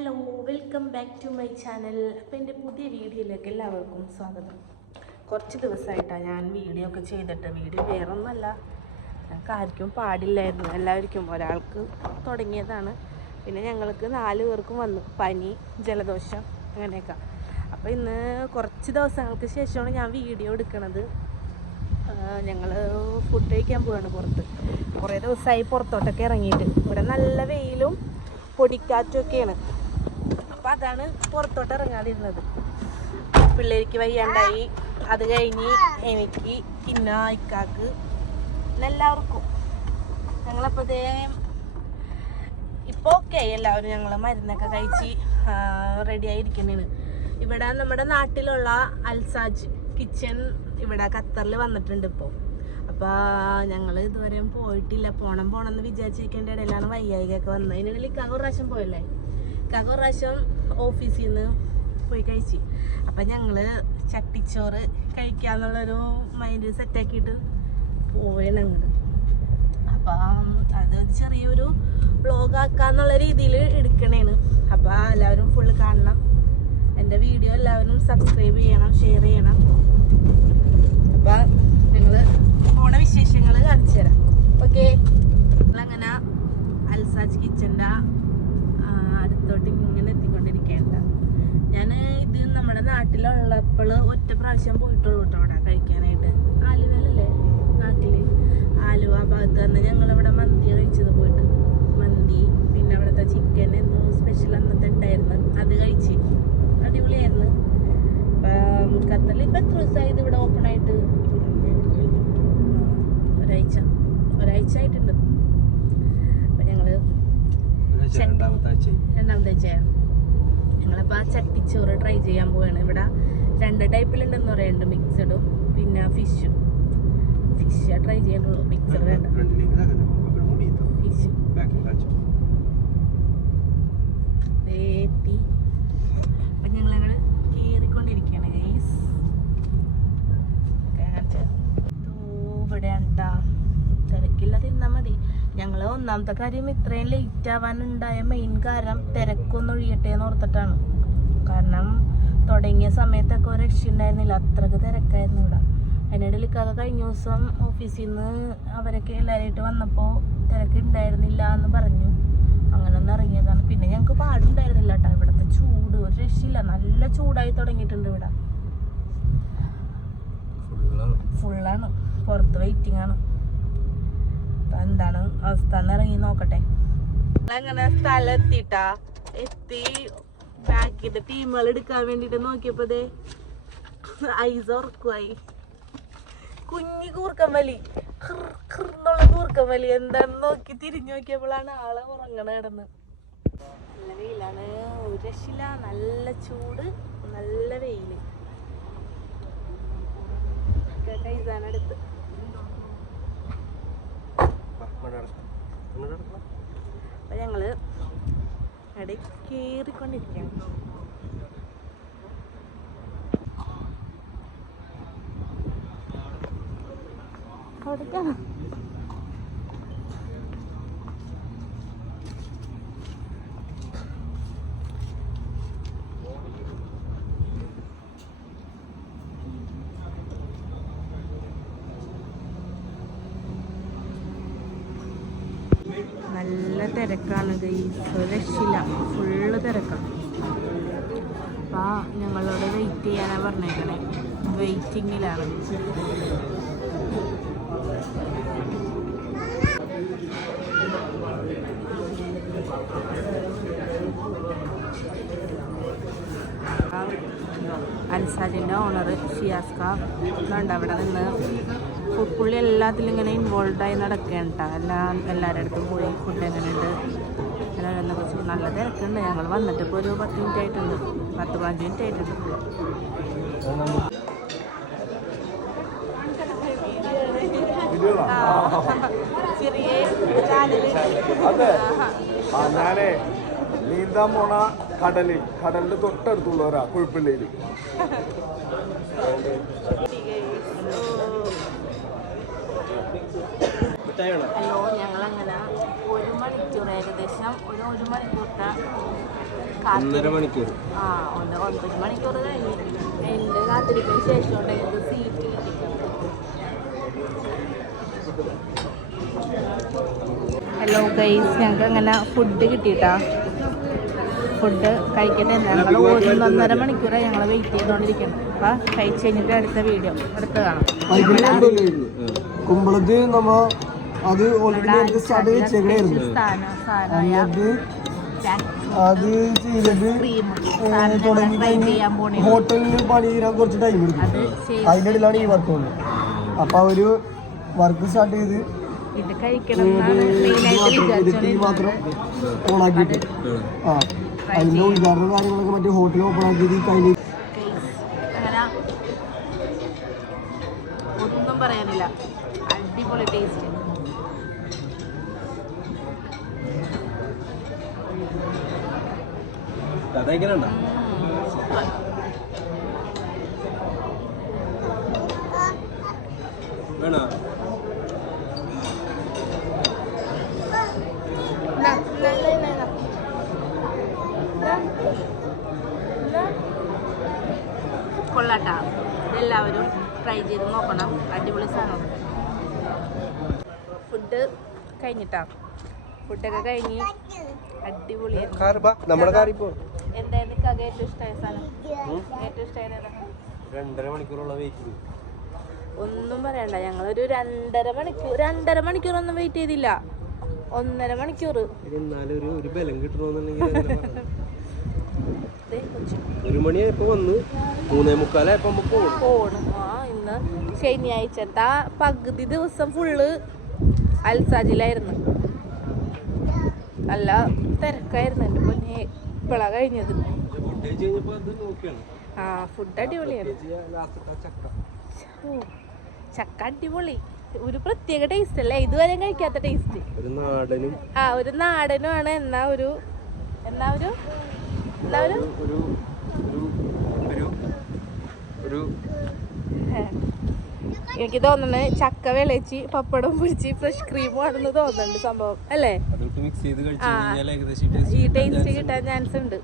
Hello, welcome back to my channel. അപ്പോൾ എൻ്റെ പുതിയ വീഡിയോയിലേക്ക് എല്ലാവർക്കും സ്വാഗതം. കുറച്ച് ദിവസമായിട്ടാണ് ഞാൻ വീഡിയോ ഒക്കെ ചെയ്തിട്ട്. വീഡിയോ വേറെ ഒന്നുമല്ല, ഞങ്ങൾക്ക് ആർക്കും പാടില്ലായിരുന്നു, എല്ലാവർക്കും ഒരാൾക്ക് തുടങ്ങിയതാണ്. പിന്നെ ഞങ്ങൾക്ക് 4 പേർക്കും വന്നു പനി, ജലദോഷം അങ്ങനെയൊക്കെ. അപ്പോൾ ഇന്ന് കുറച്ച് ദിവസങ്ങൾക്ക് ശേഷമാണ് ഞാൻ വീഡിയോ എടുക്കണത്. ഞങ്ങൾ ഫുഡ് കഴിക്കാൻ പോവാണ് പുറത്ത്. കുറേ ദിവസമായി പുറത്തോട്ടൊക്കെ ഇറങ്ങിയിട്ട്. ഇവിടെ നല്ല വെയിലും പൊടിക്കാറ്റൊക്കെയാണ്. അപ്പോൾ അതാണ് പുറത്തോട്ട് ഇറങ്ങാതിരുന്നത്. പിള്ളേർക്ക് വയ്യാണ്ടായി. അത് കഴിഞ്ഞ് എനിക്ക് പിന്നെ ഇക്കാക്ക് എല്ലാവർക്കും ഞങ്ങളപ്പോൾ ഇപ്പോൾ ഓക്കെ എല്ലാവരും ഞങ്ങൾ മരുന്നൊക്കെ കഴിച്ച് റെഡിയായിരിക്കുന്നതാണ്. ഇവിടെ നമ്മുടെ നാട്ടിലുള്ള അൽസാജ് കിച്ചൺ ഇവിടെ ഖത്തറിൽ വന്നിട്ടുണ്ട് ഇപ്പോൾ. അപ്പോൾ ഞങ്ങൾ ഇതുവരെയും പോയിട്ടില്ല. പോണമെന്ന് വിചാരിച്ചിരിക്കേണ്ട ഇടയിലാണ് വയ്യായികയൊക്കെ വന്നത്. അതിനിടയിൽ ഇക്കാക്ക് ഒരു പ്രാവശ്യം പോയല്ലേ, ഇക്കാക്ക് ഒരു പ്രാവശ്യം ഓഫീസിൽ നിന്ന് പോയി കഴിച്ച്. അപ്പം ഞങ്ങൾ ചട്ടിച്ചോറ് കഴിക്കാന്നുള്ളൊരു മൈൻഡ് സെറ്റാക്കിയിട്ട് പോവുകയാണ് ഞങ്ങൾ. അപ്പം അത് ചെറിയൊരു വ്ളോഗാക്കാന്നുള്ള രീതിയിൽ എടുക്കണേണ്. അപ്പോൾ എല്ലാവരും ഫുള്ള് കാണണം. എൻ്റെ വീഡിയോ എല്ലാവരും സബ്സ്ക്രൈബ് ചെയ്യണം, ഷെയർ ചെയ്യണം. അപ്പം നിങ്ങൾ ഓണ വിശേഷങ്ങൾ കാണിച്ചു തരാം. ഓക്കെ, നമ്മളങ്ങനെ അൽസാജ് കിച്ചൻ്റെ അടുത്തോട്ട് ഇങ്ങനെ എത്തിക്കൊണ്ടിരിക്കേണ്ട. ഞാൻ ഇത് നമ്മുടെ നാട്ടിലുള്ളപ്പോൾ ഒറ്റ പ്രാവശ്യം പോയിട്ടുള്ളൂ കേട്ടോ അവിടെ കഴിക്കാനായിട്ട്. ആലുവയിലല്ലേ നാട്ടിൽ, ആലുവ ഭാഗത്ത് തന്നെ ഞങ്ങളിവിടെ മന്തി കഴിച്ചത് പോയിട്ട്. മന്തി പിന്നെ അവിടുത്തെ ചിക്കൻ എന്തോ സ്പെഷ്യൽ അന്നത്തെ ഉണ്ടായിരുന്നു, അത് കഴിച്ച് അടിപൊളിയായിരുന്നു. ഖത്തറിൽ ഇപ്പം എത്ര ദിവസമായി ഇത് ഇവിടെ ഓപ്പൺ ആയിട്ട്? ഒരാഴ്ച ആയിട്ടുണ്ട്. അപ്പം ഞങ്ങൾ രണ്ടാമത്തെ ആഴ്ചയാണ്. ഞങ്ങളിപ്പോൾ ആ ചട്ടിച്ചോറ് ട്രൈ ചെയ്യാൻ പോവുകയാണ്. ഇവിടെ 2 ടൈപ്പിലുണ്ടെന്ന് പറയുന്നുണ്ട്, മിക്സഡും പിന്നെ ഫിഷ് ട്രൈ ചെയ്യാനുള്ളൂ. മിക്സഡ് വേണ്ട, ഫിഷ്. അപ്പം ഞങ്ങളങ്ങനെ കയറിക്കൊണ്ടിരിക്കുകയാണ് ഗൈസ്. ഇവിടെ ഉണ്ടാ തിരക്കില്ല, തിന്നാൽ മതി. ഞങ്ങൾ ഒന്നാമത്തെ കാര്യം ഇത്രയും ലേറ്റ് ആവാനുണ്ടായ മെയിൻ കാരണം തിരക്കൊന്നൊഴിയട്ടെ എന്ന് ഓർത്തിട്ടാണ്. കാരണം തുടങ്ങിയ സമയത്തൊക്കെ ഒരു രക്ഷയുണ്ടായിരുന്നില്ല, അത്രക്ക് തിരക്കായിരുന്നു ഇവിടെ. അതിനിടയിൽ ഇക്കാക്ക കഴിഞ്ഞ ദിവസം ഓഫീസിൽ നിന്ന് അവരൊക്കെ എല്ലാവരുമായിട്ട് വന്നപ്പോൾ തിരക്കുണ്ടായിരുന്നില്ല എന്ന് പറഞ്ഞു. അങ്ങനെ ഒന്ന് ഇറങ്ങിയതാണ്. പിന്നെ ഞങ്ങൾക്ക് പാടുണ്ടായിരുന്നില്ല കേട്ടോ. ഇവിടുത്തെ ചൂട് ഒരു രക്ഷയില്ല, നല്ല ചൂടായി തുടങ്ങിയിട്ടുണ്ട് ഇവിടെ. ഫുള്ളാണ്, പുറത്ത് വെയിറ്റിംഗ് ആണ്. എന്താണ് അവസ്ഥ എന്ന് ഇറങ്ങി നോക്കട്ടെ. അങ്ങനെ സ്ഥലം എത്തി ബാക്കിന്റെ ടീമുകൾ എടുക്കാൻ വേണ്ടിട്ട് നോക്കിയപ്പോ ഐസ് ഉറക്കുമായി. കുഞ്ഞി കൂർക്കം വലി, എന്നുള്ള കൂർക്കം വലി എന്താണെന്ന് നോക്കി തിരിഞ്ഞു നോക്കിയപ്പോഴാണ് ആളെ ഉറങ്ങണ കിടന്ന്. നല്ല വെയിലാണ്, ഒരു രക്ഷയില്ല, നല്ല ചൂട്, നല്ല വെയില്. കൈസാനടുത്ത് അപ്പൊ ഞങ്ങള് ഇടയിൽ കേറിക്കൊണ്ടിരിക്കുകയാണ്. അവിടേക്കാണ് നല്ല തിരക്കാണ് ഗൈസ്, രക്ഷയില്ല, ഫുള്ള് തിരക്കാണ്. അപ്പോൾ ഞങ്ങളോട് വെയിറ്റ് ചെയ്യാനാണ് പറഞ്ഞേക്കണേ, വെയിറ്റിങ്ങിലാണ്. അൽസാജിൻ്റെ ഓണർ ഷിയാസ്ക ഉണ്ട് അവിടെ നിന്ന്. പുള്ളി എല്ലാത്തിലും ഇങ്ങനെ ഇൻവോൾവായി നടക്കുകയാണ് കേട്ടോ. എല്ലാവരുടെ അടുത്തും പോയി ഫുഡ് എങ്ങനെയുണ്ട് എന്നൊക്കെ കുറിച്ച് നല്ല തിരക്കുണ്ട്. ഞങ്ങൾ വന്നിട്ട് ഇപ്പോൾ ഒരു 10 മിനിറ്റ് ആയിട്ടുണ്ട്, 10-15 മിനിറ്റ് ആയിട്ടുണ്ട്. ചെറിയ ഞാനേ നീന്താൻ പോണ കടലിന്റെ തൊട്ടടുത്തുള്ളവരാ കുഴപ്പമില്ല. ഹലോ, ഞങ്ങളങ്ങനെ 1 മണിക്കൂർ, ഏകദേശം ഒരു 1 മണിക്കൂറത്തെ 1.5 മണിക്കൂർ. 9 മണിക്കൂർ കഴിഞ്ഞു എൻ്റെ കാത്തിരിപ്പിന് ശേഷം ഉണ്ടായത് സീറ്റ് കിട്ടിയിട്ടുണ്ട്. ഹലോ ഗൈസ്, ഞങ്ങൾക്ക് അങ്ങനെ ഫുഡ് കിട്ടിയിട്ടാ. ഫുഡ് കഴിക്കട്ടെ. ഞങ്ങൾ 1.5 മണിക്കൂറായി ഞങ്ങൾ വെയിറ്റ് ചെയ്തുകൊണ്ടിരിക്കണം. അപ്പം കഴിച്ച് കഴിഞ്ഞിട്ട് അടുത്ത വീഡിയോ അടുത്ത് കാണാം. കുമ്പളത്ത് നമ്മ അത് ഓൾറെഡി സ്റ്റാർട്ട് വെച്ചേക്കണായിരുന്നു. അത് ചെയ്തിട്ട് തുടങ്ങി കഴിഞ്ഞ് ഹോട്ടലിൽ പണി തീരാൻ കുറച്ച് ടൈം എടുക്കും. അതിൻ്റെ ഇടയിലാണ് ഈ വർക്ക് വന്നത്. അപ്പം ഒരു വർക്ക് സ്റ്റാർട്ട് ചെയ്ത് തീ മാത്രം ഓണാക്കിയിട്ട് അതിൻ്റെ ഉദ്ഘാടന കാര്യങ്ങളൊക്കെ മറ്റേ ഹോട്ടൽ ഓപ്പൺ ആക്കിയത് കഴിഞ്ഞ് ഒന്നും പറയാനില്ല. അടിപൊളി ടേസ്റ്റ്. കൊള്ളാട്ടാ, എല്ലാവരും ട്രൈ ചെയ്ത് നോക്കണം. അടിപൊളി സാധനം. ഫുഡ് കഴിഞ്ഞിട്ടാ. ഫുഡൊക്കെ കഴിഞ്ഞ് അടിപൊളിയായിരുന്നു. എന്തായാലും കഥ ഏറ്റവും ഇഷ്ടമായ സാധനം? ഏറ്റവും ഇഷ്ടമായത് 2.5 മണിക്കൂറുള്ള വെയിറ്റ്. ഒന്നും പറയണ്ട, ഞങ്ങളൊരു 2.5 മണിക്കൂറൊന്നും വെയിറ്റ് ചെയ്തില്ല. 1.5 മണിക്കൂർ. എന്നാലും ഒരു ബലം കിട്ടണമെന്നുണ്ടെങ്കിൽ 1 മണിയായപ്പോ വന്ന് 3:45 നമുക്ക് പോണം. ഇന്ന് ശനിയാഴ്ചത്തെ പകുതി ദിവസം ഫുള്ള് അൽസാജിലായിരുന്നു. നല്ല തിരക്കായിരുന്നു. എൻ്റെ പൊന്നെ, ഇപ്പോഴാ കഴിഞ്ഞത്. ഫുഡ് അടിപൊളിയാണ്. ചക്ക അടിപൊളി. ഒരു പ്രത്യേക ടേസ്റ്റ് അല്ലേ, ഇതുവരെ കഴിക്കാത്ത ടേസ്റ്റ്. ഒരു നാടനുമാണ്. എനിക്ക് തോന്നുന്നത് ചക്ക വിളയിച്ച് പപ്പടം പൊരിച്ച് ഫ്രഷ് ക്രീമും ആണെന്ന് തോന്നുന്നുണ്ട് സംഭവം അല്ലേ? ഈ ടേസ്റ്റ് കിട്ടാൻ ചാൻസ് ഉണ്ട്.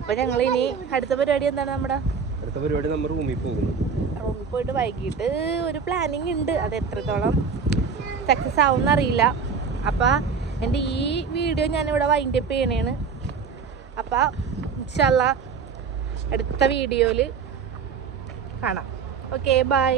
അപ്പൊ ഞങ്ങൾ ഇനി അടുത്ത പരിപാടി എന്താണ്? നമ്മുടെ അടുത്ത പരിപാടി നമ്മൾ റൂമിൽ പോയിട്ട് വൈകിട്ട് ഒരു പ്ലാനിങ് ഉണ്ട്. അത് എത്രത്തോളം സക്സസ് ആവും എന്നറിയില്ല. അപ്പം എൻ്റെ ഈ വീഡിയോ ഞാനിവിടെ വൈൻഡ് അപ്പ് ചെയ്യണേണ്. അപ്പം ഇൻഷാല്ലാ അടുത്ത വീഡിയോയിൽ കാണാം. Okay, by.